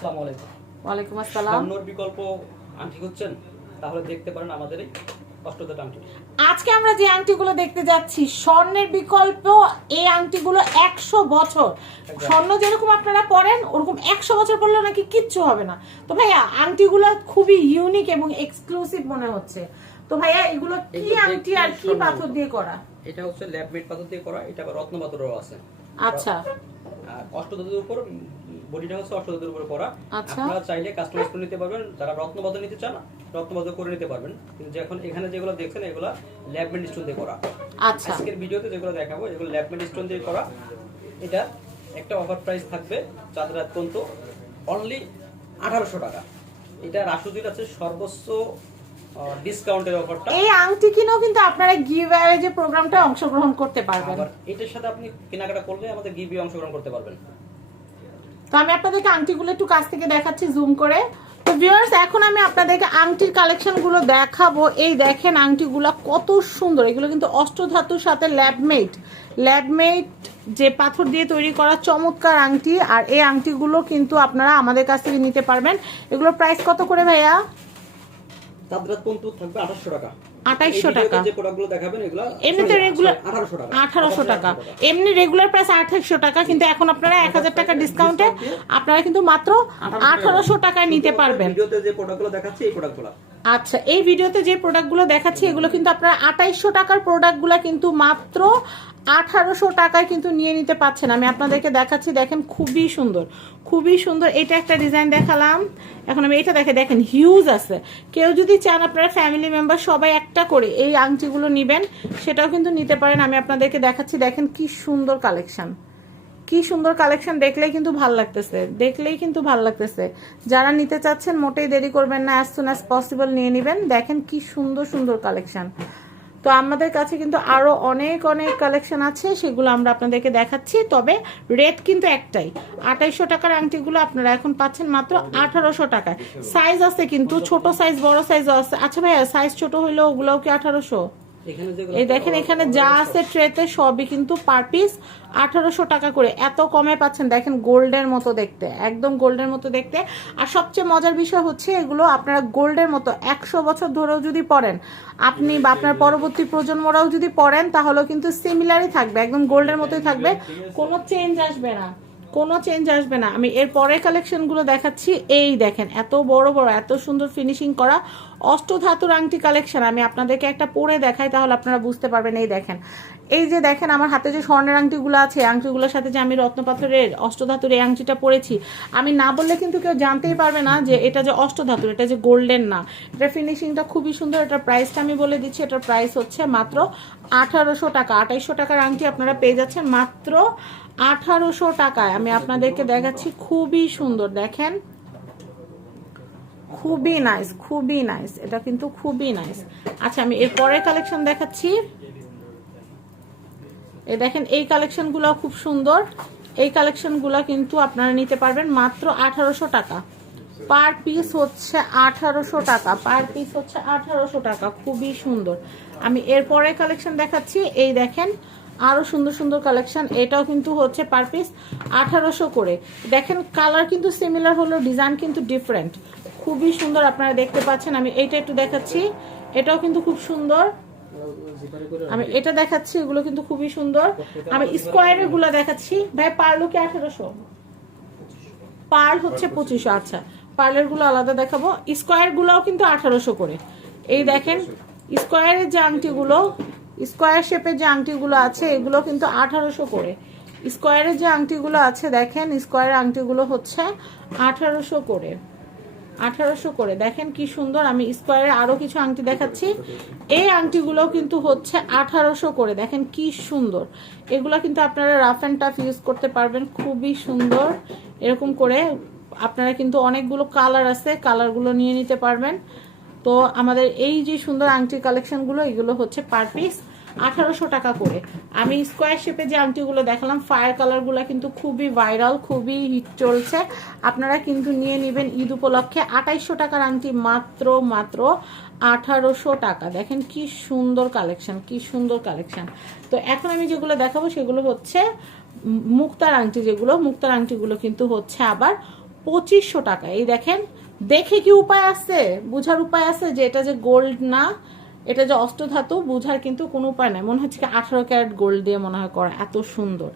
আসসালামু আলাইকুম। ওয়ালাইকুম আসসালাম। স্বর্ণর বিকল্প আংটি খুঁজছেন? তাহলে দেখতে পারেন আমাদের এই অষ্টদাত আংটি আজকে আমরা যে আংটিগুলো দেখতে যাচ্ছি স্বর্ণের বিকল্প এই আংটিগুলো একশো বছর। স্বর্ণ যেরকম আপনারা পরেন ওরকম একশো বছর পরলেও নাকি কিচ্ছু হবে না। তো ভাইয়া আংটিগুলো খুবই ইউনিক এবং এক্সক্লুসিভ মনে হচ্ছে। তো ভাইয়া এগুলো কি আংটি আর কি পাথর দিয়ে করা? এটা হচ্ছে ল্যাবমেট পাথর দিয়ে করা এটা আবার রত্ন পাথরও আছে। আচ্ছা। আর অষ্টদাতের উপর বডিটা হচ্ছে অষ্টদাতের উপর করা। আচ্ছা। আপনারা চাইলে কাস্টমাইজ করে নিতে পারবেন। যারা রত্ন পাথর নিতে চান রত্ন পাথর করে নিতে পারবেন। কিন্তু এখন এখানে যেগুলো দেখছেন এগুলো ল্যাবমেট স্টোন দিয়ে করা। আচ্ছা। আজকের ভিডিওতে যেগুলো দেখাবো এগুলো ল্যাবমেট স্টোন দিয়ে করা। এটা একটা অফার প্রাইস থাকবে চাঁদ রাত পর্যন্ত। অনলি আঠারোশো টাকা। এটা রাসুদির আছে সর্বোচ্চ ডিসকাউন্টের অফারটা এই আংটি কিনেও কিন্তু আপনারা গিভ অ্যাওয়ে যে প্রোগ্রামটা অংশগ্রহণ করতে পারবেন। এটার সাথে আপনি কেনাকাটা করলে আমাদের গিবি অংশগ্রহণ করতে পারবেন। তো আমি আপনাদেরকে আংটিগুলো একটু কাছ থেকে দেখাচ্ছি জুম করে। তো ভিউয়ার্স এখন আমি আপনাদেরকে আংটির কালেকশনগুলো দেখাবো। এই দেখেন আংটিগুলো কত সুন্দর। এগুলো কিন্তু অষ্টধাতুর সাথে ল্যাবমেট। ল্যাবমেট যে পাথর দিয়ে তৈরি করা চমৎকার আংটি, আর এই আংটিগুলো কিন্তু আপনারা আমাদের কাছ থেকে নিতে পারবেন। এগুলোর প্রাইস কত করে ভাইয়া? থাকবে? আঠাশশো টাকা। 2800 এই ভিডিওতে টাকা। এমনিতে রেগুলার আঠারোশো টাকা। এমনি রেগুলার প্রাইস টাকা কিন্তু এখন আপনারা এক হাজার টাকা ডিসকাউন্টে আপনারা কিন্তু মাত্র আঠারোশো টাকায় নিতে পারবেন। ভিডিওতে যে প্রোডাক্টগুলো দেখাচ্ছি প্রোডাক্টগুলো আচ্ছা এই ভিডিওতে যে প্রোডাক্টগুলো দেখাচ্ছি এগুলো কিন্তু আপনারা আঠাইশশো টাকার প্রোডাক্টগুলো কিন্তু মাত্র আঠারোশো টাকায় কিন্তু নিয়ে নিতে পাচ্ছেন। আমি আপনাদেরকে দেখাচ্ছি দেখেন খুবই সুন্দর। খুবই সুন্দর। এটা একটা ডিজাইন দেখালাম। এখন আমি এটা দেখে, দেখেন হিউজ আছে। কেউ যদি চান আপনারা ফ্যামিলি মেম্বার সবাই একটা করে এই আংটিগুলো নেবেন, সেটাও কিন্তু নিতে পারেন। আমি আপনাদেরকে দেখাচ্ছি, দেখেন কি সুন্দর কালেকশন কি সুন্দর কালেকশন দেখলেই কিন্তু ভালো লাগতেছে, দেখলেই কিন্তু ভালো লাগতেছে। যারা নিতে চাচ্ছেন, মোটেই দেরি করবেন না অ্যাজ সুন অ্যাজ পসিবল নিয়ে নেবেন। দেখেন কি সুন্দর সুন্দর কালেকশন তো আমাদের কাছে কিন্তু আরও অনেক অনেক কালেকশন আছে, সেগুলো আমরা আপনাদেরকে দেখাচ্ছি। তবে রেট কিন্তু একটাই। আঠাইশশো টাকার আংটিগুলো আপনারা এখন পাচ্ছেন মাত্র আঠারোশো টাকায়। সাইজ আছে কিন্তু, ছোট সাইজ বড় সাইজও আছে। আচ্ছা ভাইয়া সাইজ ছোট হইলেও ওগুলোও কি আঠারোশো? এই দেখেন এখানে যা আছে ট্রেতে সবই কিন্তু পার পিস আঠারোশো টাকা করে। এত কমে পাচ্ছেন দেখেন গোল্ডের মতো দেখতে একদম গোল্ডের মতো দেখতে। আর সবচেয়ে মজার বিষয় হচ্ছে এগুলো আপনারা গোল্ডের মতো একশো বছর ধরেও যদি পরেন আপনি বা আপনার পরবর্তী প্রজন্মরাও যদি পরেন তাহলেও কিন্তু সিমিলারই থাকবে একদম গোল্ডের মতোই থাকবে কোনো চেঞ্জ আসবে না। কোনো চেঞ্জ আসবে না। আমি এর পরের কালেকশনগুলো দেখাচ্ছি। এই দেখেন, এত বড় বড়, এত সুন্দর ফিনিশিং করা অষ্টধাতুর আংটি কালেকশন আমি আপনাদেরকে একটা পরে দেখাই, তাহলে আপনারা বুঝতে পারবেন। এই দেখেন, এই যে দেখেন, আমার হাতে যে স্বর্ণের আংটিগুলো আছে আংটিগুলোর সাথে যে আমি রত্নপাথরের অষ্টধাতুর এই আংটিটা পরেছি, আমি না বললে কিন্তু কেউ জানতেই পারবে না যে এটা যে অষ্টধাতুর এটা যে গোল্ডেন না। এটা ফিনিশিংটা খুবই সুন্দর এটার প্রাইসটা আমি বলে দিচ্ছি, এটার প্রাইস হচ্ছে মাত্র আঠারোশো টাকা। আঠাইশশো টাকার আংটি আপনারা পেয়ে যাচ্ছেন মাত্র আঠারোশো টাকায় আমি আপনাদেরকে দেখাচ্ছি, খুবই সুন্দর, দেখেন। খুবই নাইস খুবই নাইস এটা কিন্তু খুবই নাইস আচ্ছা আমি এর পরের কালেকশন দেখাচ্ছি। এই দেখেন, এই কালেকশনগুলো খুব সুন্দর। এই কালেকশনগুলো কিন্তু আপনারা নিতে পারবেন মাত্র আঠারোশো টাকা। পার পিস হচ্ছে আঠারোশো টাকা পার পিস হচ্ছে আঠারোশো টাকা, খুবই সুন্দর। আমি এর পরের কালেকশন দেখাচ্ছি, এই দেখেন আরও সুন্দর সুন্দর কালেকশন এটাও কিন্তু হচ্ছে পার পিস আঠারোশো করে। দেখেন কালার কিন্তু সিমিলার হলেও ডিজাইন কিন্তু ডিফারেন্ট খুবই সুন্দর আপনারা দেখতে পাচ্ছেন। আমি এটা একটু দেখাচ্ছি। এটাও কিন্তু খুব সুন্দর। আমি এটা দেখাচ্ছি, এগুলো কিন্তু খুবই সুন্দর। আমি স্কোয়ারেরগুলো দেখাচ্ছি। ভাই পার্লো কি আঠারোশো। পার্ল হচ্ছে পঁচিশশো আচ্ছা। পার্লেরগুলো আলাদা দেখাবো। স্কোয়ার গুলোও কিন্তু আঠারোশো করে। এই দেখেন স্কোয়ারের যে আংটিগুলো স্কোয়ার শেপের যে আংটিগুলো আছে, এগুলো কিন্তু আঠারোশো করে। স্কোয়ারের যে আংটিগুলো আছে, দেখেন, স্কোয়ারের আংটিগুলো হচ্ছে আঠারোশো করে। আঠারোশো করে। দেখেন কি সুন্দর, আমি স্কোয়ারের আরও কিছু আংটি দেখাচ্ছি। এই আংটিগুলো কিন্তু হচ্ছে আঠারোশো করে। দেখেন কি সুন্দর। এগুলো কিন্তু আপনারা রাফ অ্যান্ড টাফ ইউজ করতে পারবেন। খুবই সুন্দর। এরকম করে আপনারা কিন্তু অনেকগুলো কালার আছে কালারগুলো নিয়ে নিতে পারবেন। তো আমাদের এই যে সুন্দর আংটির কালেকশনগুলো এগুলো হচ্ছে পার পিস আঠারোশো টাকা করে। আমি স্কোয়ার শেপে যে আংটিগুলো দেখালাম ফায়ার কালারগুলো কিন্তু খুবই ভাইরাল খুবই হিট চলছে। আপনারা কিন্তু নিয়ে নেবেন ঈদ উপলক্ষে আঠাইশশো টাকার আংটি মাত্র মাত্র আঠারোশো টাকা। দেখেন কি সুন্দর কালেকশন কি সুন্দর কালেকশন তো এখন আমি যেগুলো দেখাবো, সেগুলো হচ্ছে মুক্তার আংটি যেগুলো, মুক্তার আংটিগুলো কিন্তু হচ্ছে আবার পঁচিশশো টাকা। এই দেখেন, দেখে কি উপায় আছে? বুঝার উপায় আছে যে এটা যে গোল্ড না এটা যে অষ্টধাতু বোঝার কিন্তু কোনো উপায় নাই। মনে হচ্ছে কি আঠারো ক্যারেট গোল্ড দিয়ে মনে হয় করা এত সুন্দর।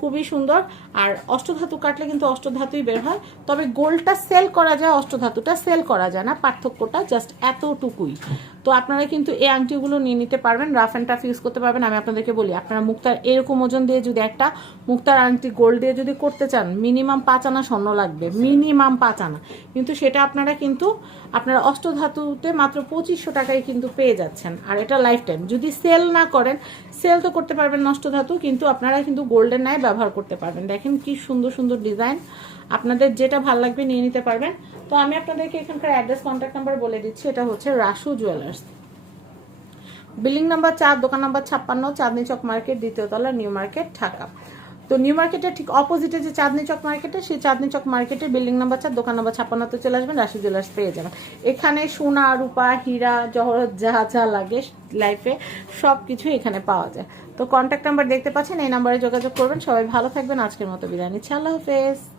খুবই সুন্দর। আর অষ্টধাতু কাটলে কিন্তু অষ্টধাতুই বের হয়। তবে গোল্ডটা সেল করা যায়, অষ্টধাতুটা সেল করা যায় না। পার্থক্যটা জাস্ট এতটুকুই। তো আপনারা কিন্তু এই আংটিগুলো নিয়ে নিতে পারবেন। রাফ অ্যান্ড টাফ ইউজ করতে পারবেন। আমি আপনাদেরকে বলি, আপনারা মুক্তার এরকম ওজন দিয়ে যদি একটা মুক্তার আংটি গোল্ড দিয়ে যদি করতে চান মিনিমাম পাঁচ আনা স্বর্ণ লাগবে। মিনিমাম পাঁচ আনা। কিন্তু সেটা আপনারা কিন্তু, আপনারা অষ্টধাতুতে মাত্র পঁচিশশো টাকায় কিন্তু পেয়ে যাচ্ছেন। আর এটা লাইফ টাইম যদি সেল না করেন সেল তো করতে পারবেন নষ্ট ধাতু কিন্তু আপনারা কিন্তু গোল্ডের ন্যায় ব্যবহার করতে পারবেন। দেখেন কি সুন্দর সুন্দর ডিজাইন। আপনাদের যেটা ভালো লাগবে নিয়ে নিতে পারবেন। তো আমি আপনাদেরকে এখানকার অ্যাড্রেস কন্ট্যাক্ট নাম্বার বলে দিচ্ছি। এটা হচ্ছে রাসু জুয়েলার্স বিল্ডিং নাম্বার চার, দোকান নাম্বার ছাপ্পান্ন, চাঁদনি চক মার্কেট দ্বিতীয় তলা নিউ মার্কেট ঢাকা। তো নিউ মার্কেটের ঠিক অপোজিটে যে চাঁদনি চক মার্কেটে সেই চাঁদনি চক মার্কেটের বিল্ডিং নাম্বার চার, দোকান নাম্বার ছাপ্পান্নতে চলে আসবেন, রাশি জুয়েলার্স পেয়ে যাবেন। এখানে সোনা, রূপা, হীরা, জহরত, যা যা লাগে লাইফে সব কিছু এখানে পাওয়া যায়। তো কন্ট্যাক্ট নাম্বার দেখতে পাচ্ছেন, এই নাম্বারে যোগাযোগ করবেন। সবাই ভালো থাকবেন। আজকের মতো বিরিয়ানি নিচ্ছি। আল্লাহ হাফেজ।